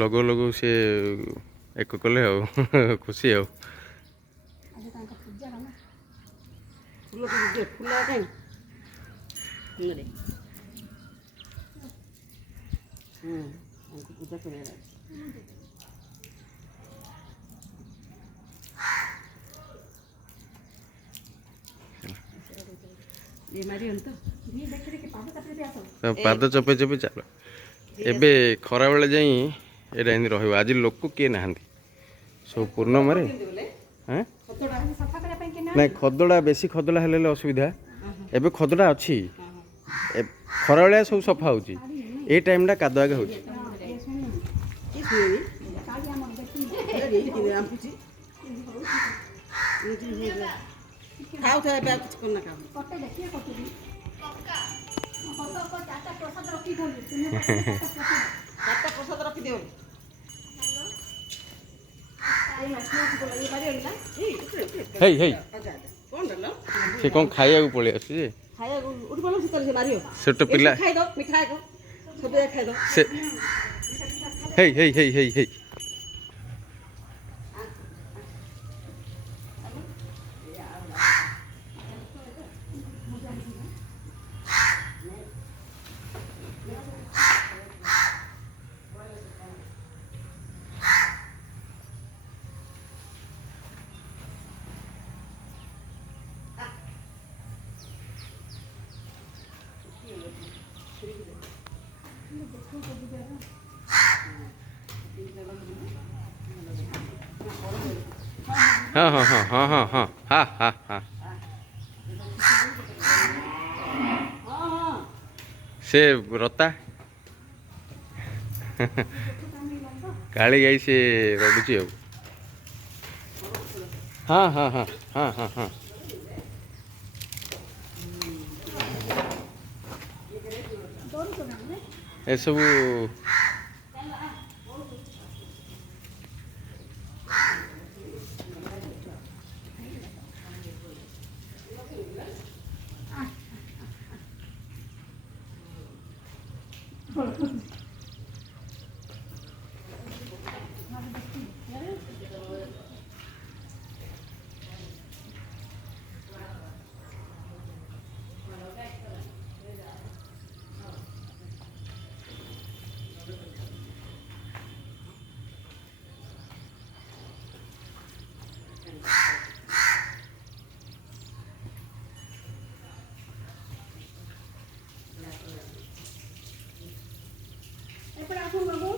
लगो लगो सी एक कले खुशी आ पूजा कर पाद चपे चपे चल एबे खरा बेले जाई एटा एंदी रहइबो आज लोक किए नाहंती सब पूर्णम रे हैं नहीं खदड़ा बेसी खदड़ा हेले असुविधा एबे खदड़ा अच्छी खरा बेले सब सफा होची ए टाइम टा कादुआ के होची खाऊ था कुछ करना काम प्रसाद रखी दियो हे हे से कौन खाया को पळे आसी जे खाया उठ बोलो से कर मारियो छोट पिला खाइ दो मिठाई को सब खाइ दो से हे हे हे हे हे हाँ हाँ हाँ हाँ हाँ हाँ हाँ हाँ हाँ से रता काली गाई से रडुची अब हाँ हाँ हाँ हाँ हाँ हाँ ए सब এরপর আসুন বাবু